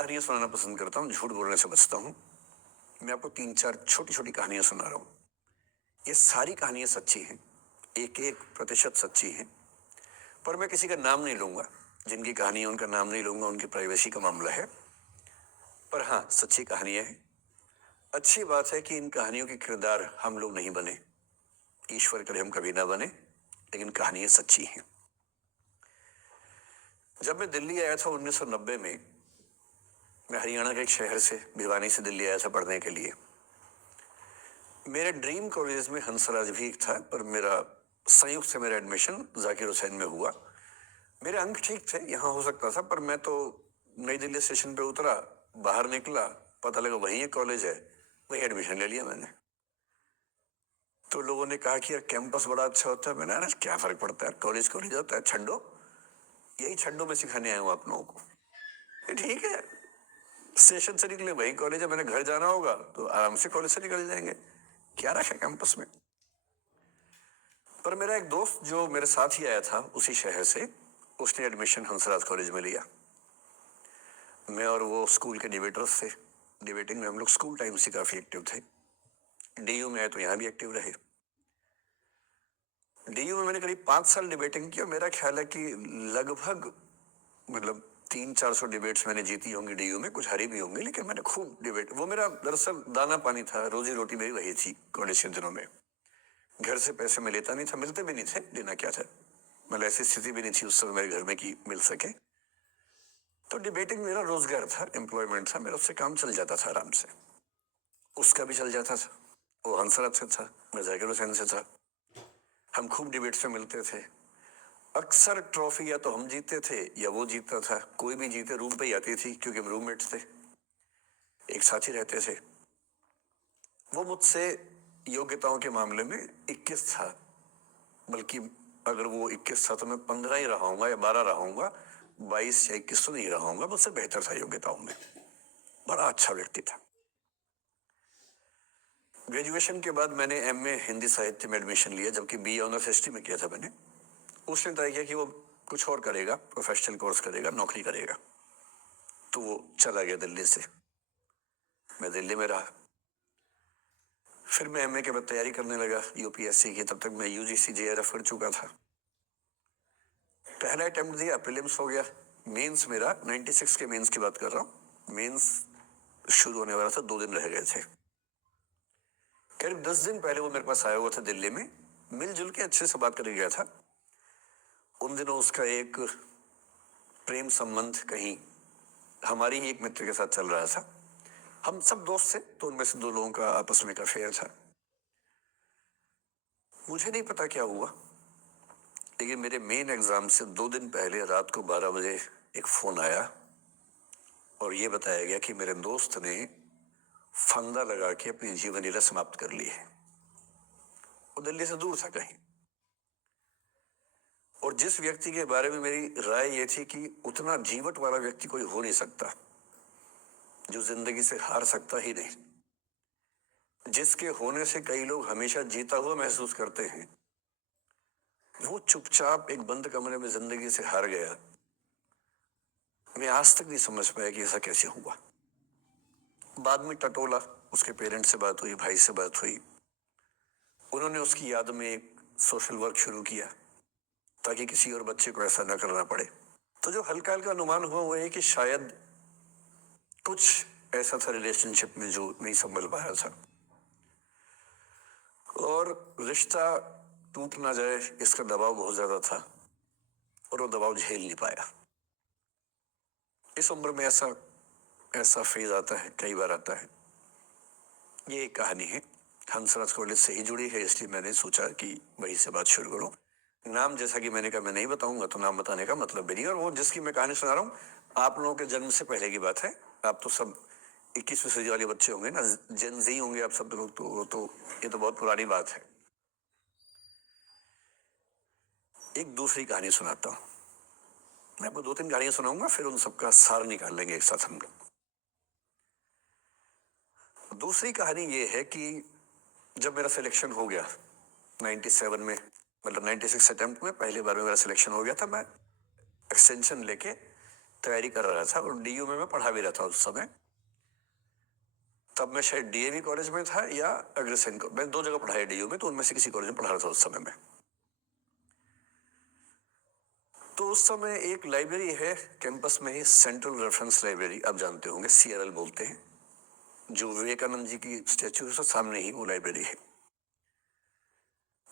कहानियां सुनाना पसंद करता हूँ, झूठ बोलने से बचता हूँ। मैं आपको 3-4 छोटी-छोटी कहानियां सुना रहा हूँ। ये सारी कहानियां सच्ची हैं, एक-एक प्रतिशत सच्ची हैं, पर मैं किसी का नाम नहीं लूँगा। जिनकी कहानी है उनका नाम नहीं लूँगा, उनकी प्राइवेसी का मामला है। पर हाँ, सच्ची कहानियां हैं। अच्छी बात है कि इन कहानियों के किरदार हम लोग नहीं बने, ईश्वर करे हम कभी ना बने, लेकिन कहानियां सच्ची हैं। जब मैं दिल्ली आया था 1990 में, मैं हरियाणा के एक शहर से, भिवानी से दिल्ली आया था पढ़ने के लिए। मेरे ड्रीम कॉलेज में हंसराज भी एक था, पर मेरा संयुक्त से मेरा एडमिशन जाकिर हुसैन में हुआ। मेरे अंक ठीक थे, यहाँ हो सकता था, पर मैं तो नई दिल्ली स्टेशन पे उतरा, बाहर निकला, पता लगा वहीं एक कॉलेज है, वहीं एडमिशन ले लिया मैंने। तो लोगों ने कहा कि यार कैंपस बड़ा अच्छा होता है। मैंने कहा क्या फर्क पड़ता है, कॉलेज कॉलेज होता है, छड्डो, यही छड्डो में सिखाने आया हूँ आप लोगों को। ठीक है, स्टेशन से निकले वही कॉलेज है, मैंने घर जाना होगा तो आराम से कॉलेज से निकल जाएंगे, क्या रखा कैंपस में। पर मेरा एक दोस्त जो मेरे साथ ही आया था उसी शहर से, उसने एडमिशन हंसराज कॉलेज में लिया। मैं और वो स्कूल के डिबेटर्स थे। डिबेटिंग में हम लोग स्कूल टाइम से काफी एक्टिव थे। डीयू में आए तो यहाँ भी एक्टिव रहे। डीयू में मैंने करीब 5 साल डिबेटिंग की और मेरा ख्याल है कि लगभग मतलब 300-400 डिबेट्स मैंने जीती होंगी डीयू में, कुछ हारी भी होंगी, लेकिन मैंने खूब डिबेट, वो मेरा दरअसल दाना पानी था, रोजी रोटी मेरी वही थी कॉलेज के दिनों में। घर से पैसे मैं लेता नहीं था, मिलते भी नहीं थे, देना क्या था, मतलब ऐसी स्थिति भी नहीं थी उस समय मेरे घर में कि मिल सके। तो डिबेटिंग मेरा रोजगार था, एम्प्लॉयमेंट था मेरा, उससे काम चल जाता था आराम से। उसका भी चल जाता था, वो हंसराज से था, मैं जाकिर हुसैन से था। हम खूब डिबेट्स में मिलते थे। अक्सर ट्रॉफी या तो हम जीतते थे या वो जीतता था, कोई भी जीते रूम पे ही आती थी क्योंकि हम रूममेट्स थे, एक साथ ही रहते थे। वो मुझसे योग्यताओं के मामले में 21 था, बल्कि अगर वो 21 था तो मैं 15 ही रहा हूंगा या 12 रहा हूंगा, 22 या 21 तो नहीं रहा हूंगा, मुझसे बेहतर था योग्यताओं में। बड़ा अच्छा व्यक्ति था। ग्रेजुएशन के बाद मैंने एमए हिंदी साहित्य में एडमिशन लिया, जबकि बीए ऑनर्स हिस्ट्री में किया था मैंने। उसने तय किया कि वो कुछ और करेगा, प्रोफेशनल कोर्स करेगा, नौकरी करेगा, तो वो चला गया दिल्ली से। मैं दिल्ली में रहा। फिर मैं एमए के बाद तैयारी करने लगा यूपीएससी की। तब तक मैं यूजीसी जेआरएफ कर चुका था। पहला अटेम्प्ट दिया, प्रीलिम्स हो गया। मेंस मेरा 96 के मेंस की बात कर रहा हूँ, मेंस शुरू होने वाला था, 2 दिन रह गए थे। करीब 10 दिन पहले वो मेरे पास आया हुआ था दिल्ली में, मिलजुल के अच्छे से बात कर गया था। उन दिनों उसका एक प्रेम संबंध कहीं हमारी ही एक मित्र के साथ चल रहा था। हम सब दोस्त थे, तो उनमें से 2 लोगों का आपस में एक अफेयर था। मुझे नहीं पता क्या हुआ, लेकिन मेरे मेन एग्जाम से 2 दिन पहले रात को 12 बजे एक फोन आया और ये बताया गया कि मेरे दोस्त ने फंदा लगा के अपनी जीवन लीला समाप्त कर ली है। वो दिल्ली से दूर था कहीं, और जिस व्यक्ति के बारे में मेरी राय ये थी कि उतना जीवट वाला व्यक्ति कोई हो नहीं सकता, जो जिंदगी से हार सकता ही नहीं, जिसके होने से कई लोग हमेशा जीता हुआ महसूस करते हैं, वो चुपचाप एक बंद कमरे में जिंदगी से हार गया। मैं आज तक नहीं समझ पाया कि ऐसा कैसे हुआ। बाद में टटोला, उसके पेरेंट्स से बात हुई, भाई से बात हुई, उन्होंने उसकी याद में एक सोशल वर्क शुरू किया ताकि किसी और बच्चे को ऐसा न करना पड़े। तो जो हल्का हल्का अनुमान हुआ वो है कि शायद कुछ ऐसा था रिलेशनशिप में जो नहीं संभल पाया था, और रिश्ता टूट ना जाए इसका दबाव बहुत ज्यादा था, और वो दबाव झेल नहीं पाया। इस उम्र में ऐसा ऐसा फेज आता है, कई बार आता है। ये एक कहानी है, हंसराज कॉलेज से ही जुड़ी है, इसलिए मैंने सोचा कि वही से बात शुरू करूं। नाम जैसा कि मैंने कहा मैं नहीं बताऊंगा, तो नाम बताने का मतलब भी नहीं। और वो जिसकी मैं कहानी सुना रहा हूँ, आप लोगों के जन्म से पहले की बात है। आप तो सब 21वीं सदी वाले बच्चे होंगे ना, जेन जी होंगे आप सब लोग, तो ये तो बहुत पुरानी बात है। एक दूसरी कहानी सुनाता हूँ। मैं आपको 2-3 कहानियां सुनाऊंगा, फिर उन सबका सार निकाल लेंगे एक साथ हम लोग। दूसरी कहानी ये है कि जब मेरा सिलेक्शन हो गया 97 में, मतलब 96 अटेम्प्ट में पहली बार में मेरा सिलेक्शन हो गया था, मैं एक्सटेंशन लेके तैयारी कर रहा था और डीयू में मैं पढ़ा भी रहा था उस समय। तब मैं शायद डीएवी कॉलेज में था या अग्रसेन को, मैं 2 जगह पढ़ा है डीयू में, तो उनमें से किसी कॉलेज में पढ़ा रहा था उस समय में। तो उस समय एक लाइब्रेरी है कैंपस में ही, सेंट्रल रेफरेंस लाइब्रेरी, आप जानते होंगे, सीआरएल बोलते हैं, जो विवेकानंद जी की स्टैच्यू है सामने ही वो लाइब्रेरी है।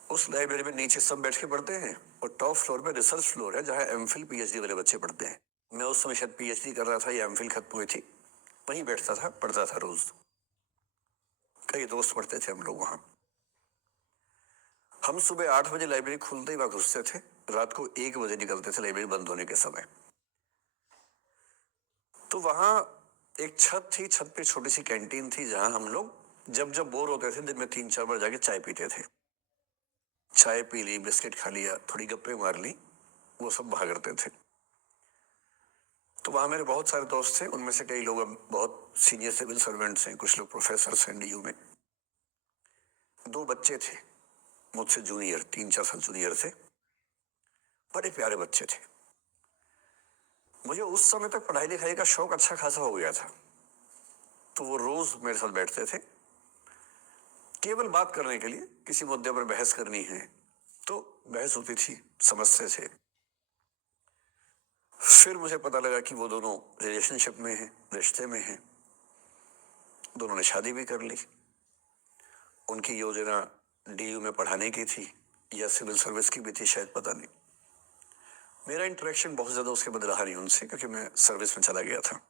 उस लाइब्रेरी में नीचे सब बैठ के पढ़ते हैं और टॉप फ्लोर पे रिसर्च फ्लोर है जहाँ एमफिल पीएचडी वाले बच्चे पढ़ते हैं। मैं उस समय शायद पीएचडी कर रहा था या एमफिल खत्म हुई थी, वहीं बैठता था, पढ़ता था रोज। कई दोस्त पढ़ते थे हम लोग वहां। हम सुबह 8 बजे लाइब्रेरी खुलते ही वहां घुसते थे, रात को 1 बजे निकलते थे लाइब्रेरी बंद होने के समय। तो वहां एक छत थी, छत पे छोटी सी कैंटीन थी जहां हम लोग जब जब बोर होते थे दिन में 3-4 बार जाके चाय पीते थे। चाय पी ली, बिस्किट खा लिया, थोड़ी गप्पे मार ली, वो सब वहां करते थे। तो वहां मेरे बहुत सारे दोस्त थे, उनमें से कई लोग अब बहुत सीनियर सिविल सर्वेंट्स हैं, कुछ लोग प्रोफेसर हैं डीयू में। 2 बच्चे थे मुझसे जूनियर, 3-4 साल जूनियर थे, बड़े प्यारे बच्चे थे। मुझे उस समय तक पढ़ाई लिखाई का शौक अच्छा खासा हो गया था, तो वो रोज मेरे साथ बैठते थे केवल बात करने के लिए, किसी मुद्दे पर बहस करनी है तो बहस होती थी, समझते थे। फिर मुझे पता लगा कि वो दोनों रिलेशनशिप में हैं, रिश्ते में हैं, दोनों ने शादी भी कर ली। उनकी योजना डीयू में पढ़ाने की थी या सिविल सर्विस की भी थी, शायद, पता नहीं। मेरा इंटरेक्शन बहुत ज्यादा उसके बाद रहा नहीं उनसे, क्योंकि मैं सर्विस में चला गया था।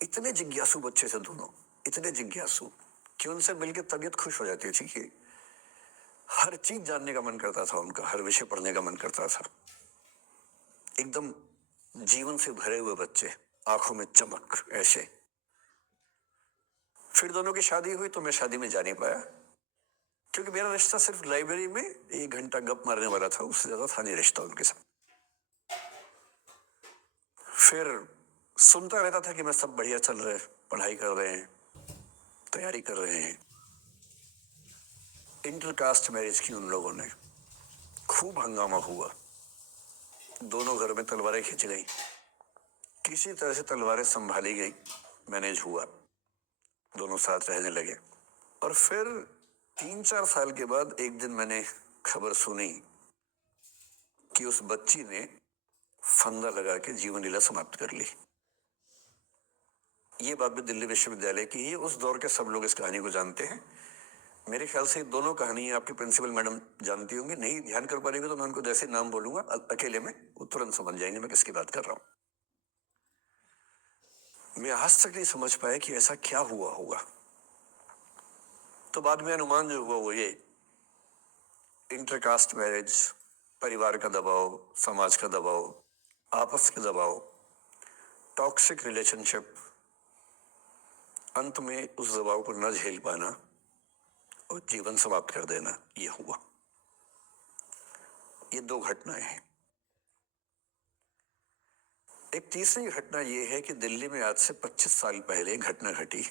इतने जिज्ञासु बच्चे थे दोनों, इतने जिज्ञासु कि उनसे मिलकर तबीयत खुश हो जाती थी, कि हर चीज जानने का मन करता था उनका, हर विषय पढ़ने का मन करता था। एकदम जीवन से भरे हुए बच्चे, आंखों में चमक ऐसे। फिर दोनों की शादी हुई तो मैं शादी में जा नहीं पाया, क्योंकि मेरा रिश्ता सिर्फ लाइब्रेरी में 1 घंटा गप मारने वाला था, उससे ज्यादा था नहीं रिश्ता उनके साथ। फिर सुनता रहता था कि मैं सब बढ़िया चल रहे, पढ़ाई कर रहे हैं, तैयारी कर रहे हैं। इंटरकास्ट मैरिज की उन लोगों ने, खूब हंगामा हुआ, दोनों घर में तलवारें खींच गई, किसी तरह से तलवारें संभाली गई, मैनेज हुआ, दोनों साथ रहने लगे। और फिर 3-4 साल के बाद एक दिन मैंने खबर सुनी कि उस बच्ची ने फंदा लगा के जीवन लीला समाप्त कर ली। ये बात भी दिल्ली विश्वविद्यालय की ही, उस दौर के सब लोग इस कहानी को जानते हैं। मेरे ख्याल से दोनों कहानी आपकी प्रिंसिपल मैडम जानती होंगी, नहीं ध्यान कर पाएंगे तो मैं उनको जैसे नाम बोलूंगा अकेले में वो तुरंत समझ जाएंगे मैं किसकी बात कर रहा हूं। मैं आज तक नहीं समझ पाया कि ऐसा क्या हुआ होगा। तो बाद में अनुमान जो हुआ वो ये, इंटरकास्ट मैरिज, परिवार का दबाव, समाज का दबाव, आपस के दबाव, टॉक्सिक रिलेशनशिप, अंत में उस दबाव को न झेल पाना और जीवन समाप्त कर देना, ये हुआ। ये 2 घटनाएं हैं। एक तीसरी घटना ये है कि दिल्ली में आज से 25 साल पहले घटना घटी।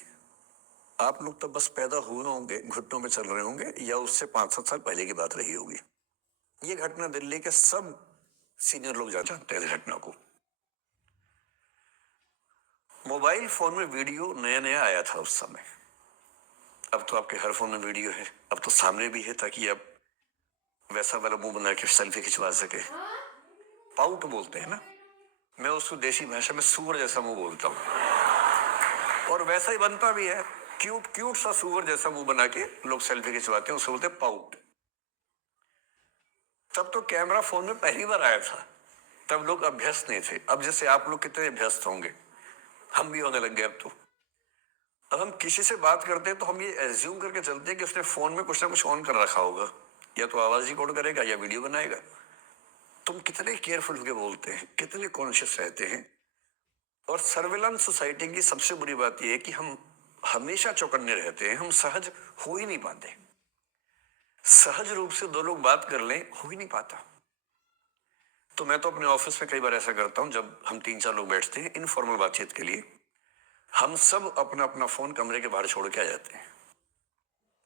आप लोग तो बस पैदा हुए होंगे, घुटनों में चल रहे होंगे, या उससे 5-7 साल पहले की बात रही होगी। ये घटना दिल्ली के सब सीनियर लोग जानते हैं इस घटना को। मोबाइल फोन में वीडियो नया नया आया था उस समय। अब तो आपके हर फोन में वीडियो है, अब तो सामने भी है, ताकि आप वैसा वाला मुंह बना के सेल्फी खिंचवा सके। पाउट बोलते हैं ना, मैं उसको देसी भाषा में सूअर जैसा मुंह बोलता हूँ, और वैसा ही बनता भी है, क्यूट क्यूट सा सूअर जैसा मुंह बना के लोग सेल्फी खिंचवाते हैं, उसको बोलते हैं पाउट। तब तो कैमरा फोन में पहली बार आया था, तब लोग अभ्यस्त नहीं थे। अब जैसे आप लोग कितने अभ्यस्त होंगे, हम भी होने लग गए। अब हम किसी से बात करते हैं तो हम ये एज्यूम करके चलते हैं कि उसने फोन में कुछ ना कुछ ऑन कर रखा होगा, या तो आवाज रिकॉर्ड करेगा या वीडियो बनाएगा। तुम कितने केयरफुल होकर बोलते हैं, कितने कॉन्शियस रहते हैं। और सर्विलांस सोसाइटी की सबसे बुरी बात यह है कि हम हमेशा चौकन्ने रहते हैं, हम सहज हो ही नहीं पाते। सहज रूप से 2 लोग बात कर लें, हो ही नहीं पाता। तो मैं तो अपने ऑफिस में कई बार ऐसा करता हूं, जब हम 3-4 लोग बैठते हैं इनफॉर्मल बातचीत के लिए, हम सब अपना अपना फोन कमरे के बाहर छोड़ के आ जाते हैं,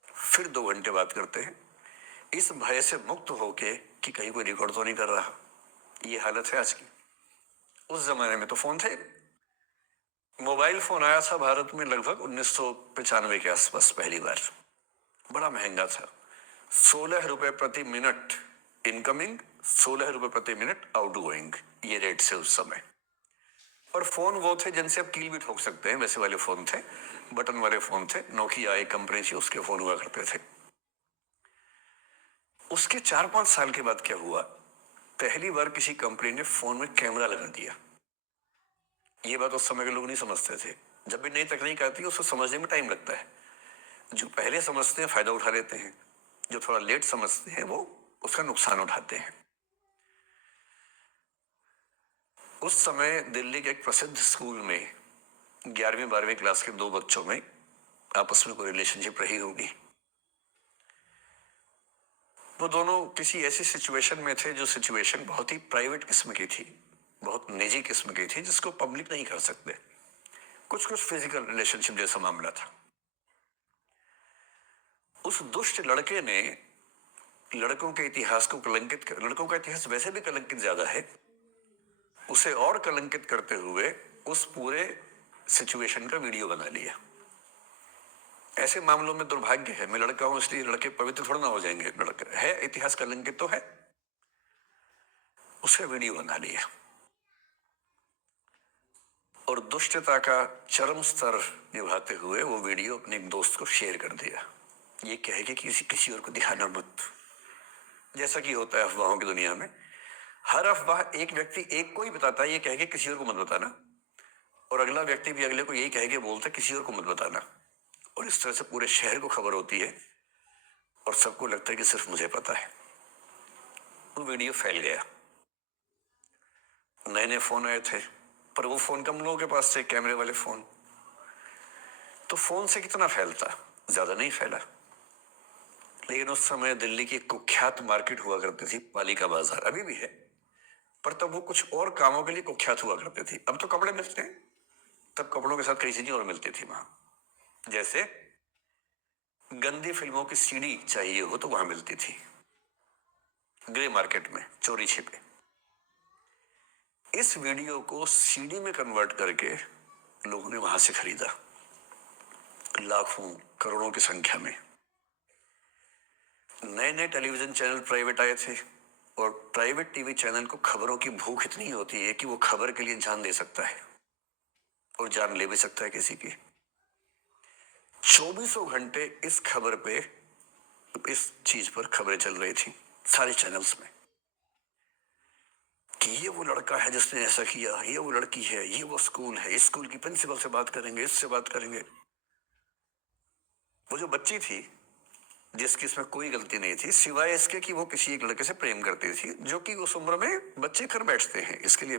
फिर 2 घंटे बात करते हैं, इस भय से मुक्त होके कि कहीं कोई रिकॉर्ड तो नहीं कर रहा। ये हालत है आज की। उस जमाने में तो फोन थे। मोबाइल फोन आया था भारत में लगभग 1995 के आसपास पहली बार। बड़ा महंगा था, 16 रुपए प्रति मिनट इनकमिंग, 16 रुपए प्रति मिनट आउटगोइंग, ये रेट से उस समय। और फोन वो थे जिनसे आप कील भी ठोक सकते हैं, वैसे वाले फोन थे, बटन वाले फोन थे। नोकिया एक कंपनी थी, उसके फोन हुआ करते थे। उसके 4-5 साल के बाद क्या हुआ, पहली बार किसी कंपनी ने फोन में कैमरा लगा दिया। ये बात उस समय के लोग नहीं समझते थे। जब भी नई तकनीक आती है उसको समझने में टाइम लगता है। जो पहले समझते हैं फायदा उठा लेते हैं, जो थोड़ा लेट समझते हैं वो उसका नुकसान उठाते हैं। उस समय दिल्ली के एक प्रसिद्ध स्कूल में 11वीं-12वीं क्लास के दो बच्चों में आपस में कोई रिलेशनशिप रही होगी। वो दोनों किसी ऐसी सिचुएशन में थे जो सिचुएशन बहुत ही प्राइवेट किस्म की थी, बहुत निजी किस्म की थी, जिसको पब्लिक नहीं कर सकते। कुछ कुछ फिजिकल रिलेशनशिप जैसा मामला था। उस दुष्ट लड़के ने लड़कों के इतिहास को कलंकित कर, लड़कों का इतिहास वैसे भी कलंकित ज्यादा है, उसे और कलंकित करते हुए उस पूरे सिचुएशन का वीडियो बना लिया। ऐसे मामलों में दुर्भाग्य है, मैं लड़का हूं इसलिए लड़के पवित्र थोड़ा ना हो जाएंगे। लड़का है, इतिहास कलंकित तो है, उसका वीडियो बना लिया और दुष्टता का चरम स्तर निभाते हुए वो वीडियो अपने एक दोस्त को शेयर कर दिया। ये कहे कि किसी और को दिखाना मत, जैसा कि होता है अफवाहों की दुनिया में। हर अफवाह एक व्यक्ति एक को ही बताता है, ये कह के किसी और को मत बताना, और अगला व्यक्ति भी अगले को यही कह के बोलता है किसी और को मत बताना। और इस तरह से पूरे शहर को खबर होती है और सबको लगता है कि सिर्फ मुझे पता है। वो वीडियो फैल गया। नए नए फोन आए थे, पर वो फोन कम लोगों के पास थे, कैमरे वाले फोन। तो फोन से कितना फैलता, ज्यादा नहीं फैला। लेकिन उस समय दिल्ली की कुख्यात मार्केट हुआ करती थी, पालिका बाजार, अभी भी है, पर तब वो कुछ और कामों के लिए कुख्यात हुआ करती थी। अब तो कपड़े मिलते हैं, तब कपड़ों के साथ कई चीजें और मिलती थी वहां। जैसे गंदी फिल्मों की सीडी चाहिए हो तो वहां मिलती थी, ग्रे मार्केट में चोरी छिपे। इस वीडियो को सीडी में कन्वर्ट करके लोगों ने वहां से खरीदा, लाखों करोड़ों की संख्या में। नए नए टेलीविजन चैनल प्राइवेट आए थे, और प्राइवेट टीवी चैनल को खबरों की भूख इतनी होती है कि वो खबर के लिए जान दे सकता है और जान ले भी सकता है किसी की। 24 घंटे इस खबर पे, इस चीज पर खबरें चल रही थी सारे चैनल्स में कि ये वो लड़का है जिसने ऐसा किया, ये वो लड़की है, ये वो स्कूल है, इस स्कूल की प्रिंसिपल से बात करेंगे, इससे बात करेंगे। वो जो बच्ची थी जिसकी इसमें कोई गलती नहीं थी, सिवाय इसके कि वो किसी एक लड़के से प्रेम करती थी, जो कि उस उम्र में बच्चे कर बैठते हैं। इसके लिए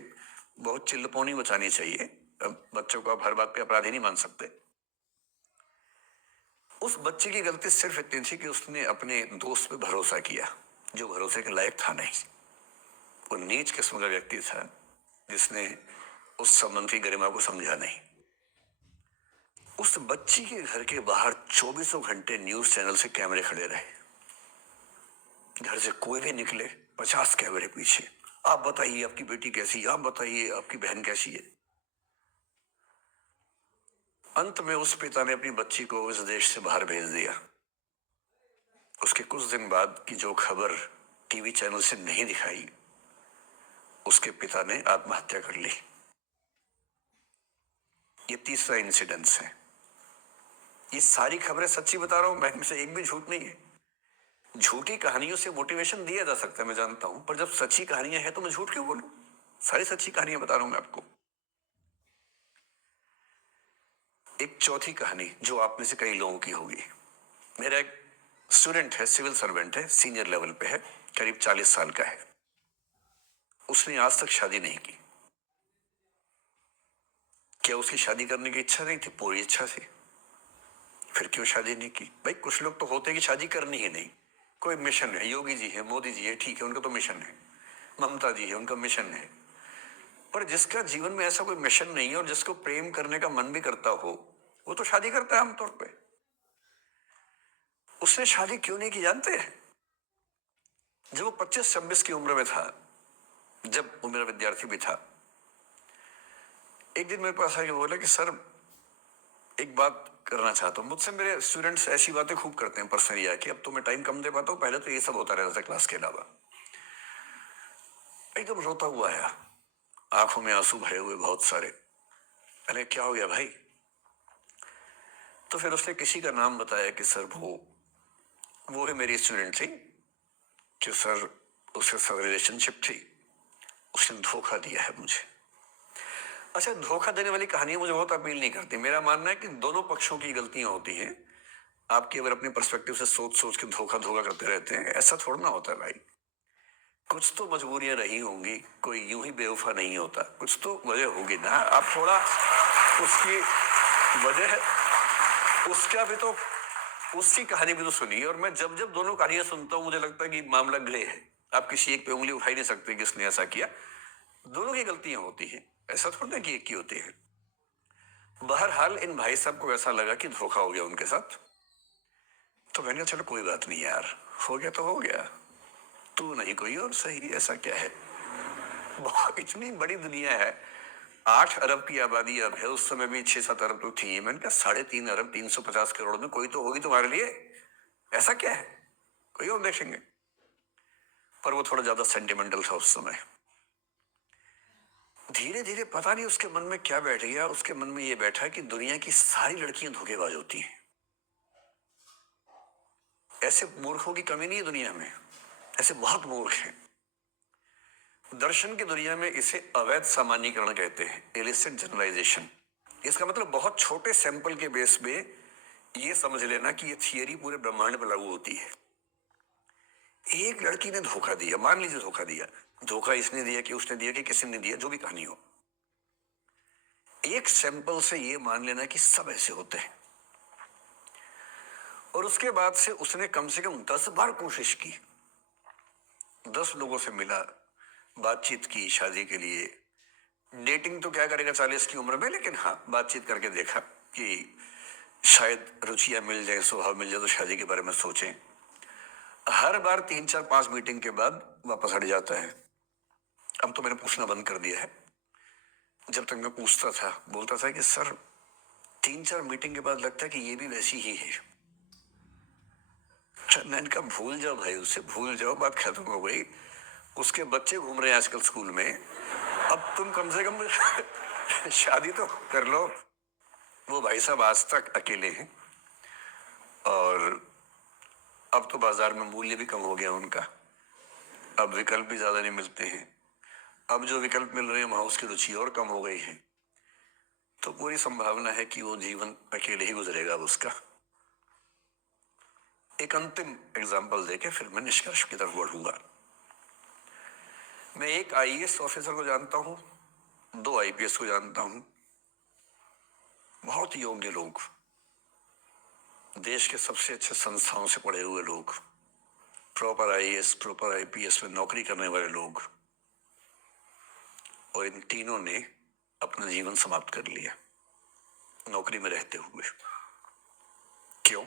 बहुत चिल्लपौनी मचानी चाहिए। अब बच्चों को आप हर बात पे अपराधी नहीं मान सकते। उस बच्चे की गलती सिर्फ इतनी थी कि उसने अपने दोस्त पे भरोसा किया, जो भरोसे के लायक था नहीं। वो नीच किस्म का व्यक्ति था जिसने उस संबंध की गरिमा को समझा नहीं। उस बच्ची के घर के बाहर 24 घंटे न्यूज चैनल से कैमरे खड़े रहे। घर से कोई भी निकले 50 कैमरे पीछे, आप बताइए आपकी बेटी कैसी है, आप बताइए आपकी बहन कैसी है। अंत में उस पिता ने अपनी बच्ची को इस देश से बाहर भेज दिया। उसके कुछ दिन बाद की जो खबर टीवी चैनल से नहीं दिखाई, उसके पिता ने आत्महत्या कर ली। ये तीसरा इंसिडेंस है। ये सारी खबरें सच्ची बता रहा हूं मैं, इनमें से एक भी झूठ नहीं है। झूठी कहानियों से मोटिवेशन दिया जा सकता है, मैं जानता हूं, पर जब सच्ची कहानियां हैं तो मैं झूठ क्यों बोलूं। सारी सच्ची कहानियां बता रहा हूं मैं आपको। एक चौथी कहानी जो आप में से कई लोगों की होगी। मेरा एक स्टूडेंट है, सिविल सर्वेंट है, सीनियर लेवल पे है, करीब 40 साल का है। उसने आज तक शादी नहीं की। क्या उसकी शादी करने की इच्छा नहीं थी? पूरी इच्छा थी। फिर क्यों शादी नहीं की? भाई कुछ लोग तो होते कि शादी करनी ही नहीं, कोई मिशन है, योगी जी है, मोदी जी है, ठीक है, उनका तो मिशन है, ममता जी है, उनका मिशन है। पर जिसका जीवन में ऐसा कोई मिशन नहीं है और जिसको प्रेम करने का मन भी करता हो, वो तो शादी करता है आमतौर पे। उसने शादी क्यों नहीं की जानते हैं? जब वो 25-26 की उम्र में था, जब वो मेरा विद्यार्थी भी था, एक दिन मेरे पास आके बोला कि सर एक बात करना चाहता हूँ। मुझसे मेरे स्टूडेंट्स ऐसी बातें खूब करते हैं पर्सनली आके, अब तो मैं टाइम कम दे पाता हूँ, पहले तो ये सब होता रहता था क्लास के अलावा। एकदम रोता हुआ आया, आंखों में आंसू भरे हुए बहुत सारे। मैंने क्या हो गया भाई? तो फिर उसने किसी का नाम बताया कि सर वो है मेरी स्टूडेंट थी, कि सर उसके साथ रिलेशनशिप थी, उसने धोखा दिया है मुझे। अच्छा, धोखा देने वाली कहानियां मुझे बहुत अपील नहीं करती। मेरा मानना है कि दोनों पक्षों की गलतियां होती हैं। आपकी अगर अपने पर्सपेक्टिव से सोच सोच के धोखा धोखा करते रहते हैं, ऐसा थोड़ा ना होता है भाई। कुछ तो मजबूरियां रही होंगी, कोई यूं ही बेवफा नहीं होता, कुछ तो वजह होगी ना। आप थोड़ा उसकी वजह, उसका भी तो, उसकी कहानी भी तो सुनिए। और मैं जब जब दोनों कहानियां सुनता हूं, मुझे लगता है कि मामला ग्रे है। आप किसी एक पे उंगली उठा ही नहीं सकते कि इसने ऐसा किया। दोनों की गलतियां होती हैं, ऐसा थोड़ा ना कि एक की होती है। बहरहाल इन भाई साहब को ऐसा लगा कि धोखा हो गया उनके साथ। तो मैंने कहा चलो कोई बात नहीं यार, हो गया तो हो गया, तू नहीं कोई और सही, ऐसा क्या है। बहुत इतनी बड़ी दुनिया है, 8 अरब की आबादी अब है, उस समय भी 6-7 अरब तो थी। मैंने कहा 3.5 अरब 350 करोड़ में कोई तो होगी तुम्हारे लिए, ऐसा क्या है, कोई और देखेंगे। पर वो थोड़ा ज्यादा सेंटिमेंटल था उस समय। धीरे धीरे पता नहीं उसके मन में क्या बैठ गया, उसके मन में ये बैठा कि दुनिया की सारी लड़कियां धोखेबाज होती हैं। ऐसे मूर्खों की कमी नहीं है दुनिया में, ऐसे बहुत मूर्ख हैं। दर्शन की दुनिया में इसे अवैध सामान्यीकरण कहते हैं, इलिसिट जनरलाइजेशन। इसका मतलब बहुत छोटे सैंपल के बेस पे ये समझ लेना कि ये थियरी पूरे ब्रह्मांड पर लागू होती है। एक लड़की ने धोखा दिया, मान लीजिए धोखा दिया, धोखा इसने दिया कि उसने दिया कि किसी ने दिया, जो भी कहानी हो, एक सैंपल से ये मान लेना कि सब ऐसे होते हैं। और उसके बाद से उसने कम से कम 10 बार कोशिश की, 10 लोगों से मिला, बातचीत की शादी के लिए। डेटिंग तो क्या करेगा 40 की उम्र में, लेकिन हाँ बातचीत करके देखा कि शायद रुचियां मिल जाए, स्वभाव मिल जाए, तो शादी के बारे में सोचें। हर बार 3-4-5 मीटिंग के बाद वापस हट जाता है। अब तो मैंने पूछना बंद कर दिया है। जब तक मैं पूछता था, बोलता था कि सर 3-4 मीटिंग के बाद लगता है कि ये भी वैसी ही है। मैंने कहा भूल जाओ भाई, उससे भूल जाओ, बात खत्म हो गई। उसके बच्चे घूम रहे हैं आजकल स्कूल में, अब तुम कम से कम शादी तो कर लो। वो भाई साहब आज तक अकेले हैं, और अब तो बाजार में मूल्य भी कम हो गया उनका, अब विकल्प भी ज्यादा नहीं मिलते हैं। अब जो विकल्प मिल रहे हैं वहां उसकी रुचि और कम हो गई है। तो पूरी संभावना है कि वो जीवन अकेले ही गुजरेगा अब उसका। एक अंतिम एग्जाम्पल देके फिर मैं निष्कर्ष की तरफ बढ़ूंगा। मैं एक आईएएस ऑफिसर को जानता हूं, 2 आईपीएस को जानता हूं, बहुत योग्य लोग, देश के सबसे अच्छे संस्थाओं से पढ़े हुए लोग, प्रॉपर आईएएस प्रॉपर आईपीएस में नौकरी करने वाले लोग, और इन तीनों ने अपना जीवन समाप्त कर लिया नौकरी में रहते हुए। क्यों?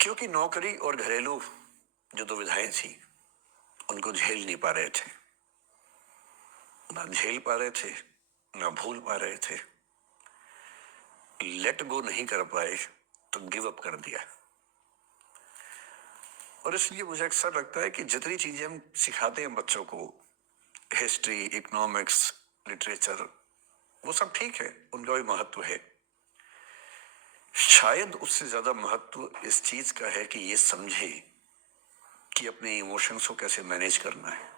क्योंकि नौकरी और घरेलू जो दुविधाएं थी उनको झेल नहीं पा रहे थे, ना झेल पा रहे थे, ना भूल पा रहे थे। लेट गो नहीं कर पाए तो गिव अप कर दिया। और इसलिए मुझे अक्सर लगता है कि जितनी चीजें हम सिखाते हैं बच्चों को, हिस्ट्री, इकोनॉमिक्स, लिटरेचर, वो सब ठीक है, उनका भी महत्व है। शायद उससे ज्यादा महत्व इस चीज का है कि ये समझे कि अपने इमोशंस को कैसे मैनेज करना है।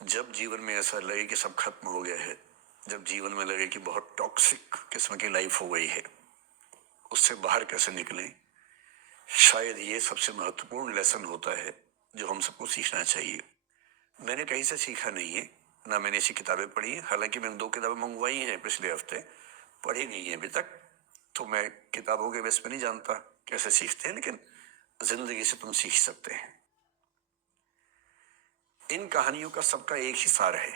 जब जीवन में ऐसा लगे कि सब खत्म हो गया है, जब जीवन में लगे कि बहुत टॉक्सिक किस्म की लाइफ हो गई है, उससे बाहर कैसे निकलें, शायद ये सबसे महत्वपूर्ण लेसन होता है जो हम सबको सीखना चाहिए। मैंने कहीं से सीखा नहीं है, ना मैंने ऐसी किताबें पढ़ी है। हालांकि मैंने 2 किताबें मंगवाई हैं पिछले हफ्ते, पढ़ी नहीं है अभी तक। तो मैं किताबों के बेस पे नहीं जानता कैसे सीखते हैं, लेकिन जिंदगी से तुम सीख सकते हैं। इन कहानियों का सबका एक ही सार है,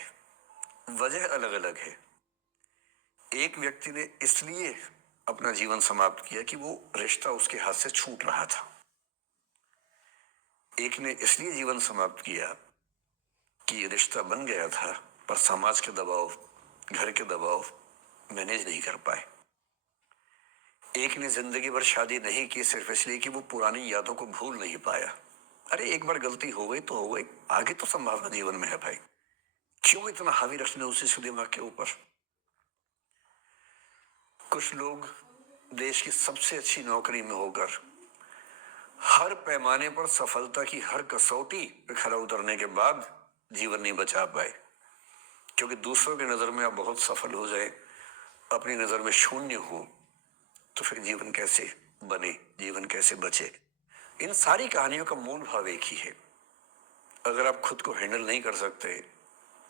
वजह अलग अलग है। एक व्यक्ति ने इसलिए अपना जीवन समाप्त किया कि वो रिश्ता उसके हाथ से छूट रहा था। एक ने इसलिए जीवन समाप्त किया कि ये रिश्ता बन गया था पर समाज के दबाव, घर के दबाव मैनेज नहीं कर पाए। एक ने जिंदगी भर शादी नहीं की सिर्फ इसलिए कि वो पुरानी यादों को भूल नहीं पाया। अरे एक बार गलती हो गई तो हो गई, आगे तो संभावना जीवन में है भाई, क्यों इतना हावी रखना उसी दिमाग के ऊपर। कुछ लोग देश की सबसे अच्छी नौकरी में होकर हर पैमाने पर सफलता की हर कसौटी पे खरा उतरने के बाद जीवन नहीं बचा पाए, क्योंकि दूसरों की नजर में आप बहुत सफल हो जाए, अपनी नजर में शून्य हो, तो फिर जीवन कैसे बने, जीवन कैसे बचे। इन सारी कहानियों का मूल भाव एक ही है, अगर आप खुद को हैंडल नहीं कर सकते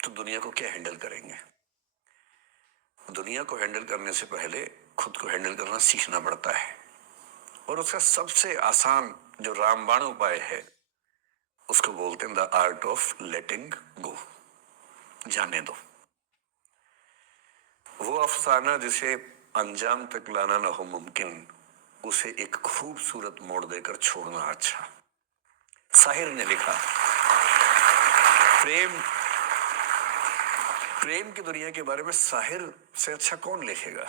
तो दुनिया को क्या हैंडल करेंगे। दुनिया को हैंडल करने से पहले खुद को हैंडल करना सीखना पड़ता है, और उसका सबसे आसान जो रामबाण उपाय है उसको बोलते हैं द आर्ट ऑफ लेटिंग गो, जाने दो। वो अफसाना जिसे अंजाम तक लाना ना हो मुमकिन, उसे एक खूबसूरत मोड़ देकर छोड़ना अच्छा। साहिर ने लिखा, प्रेम प्रेम की दुनिया के बारे में साहिर से अच्छा कौन लिखेगा।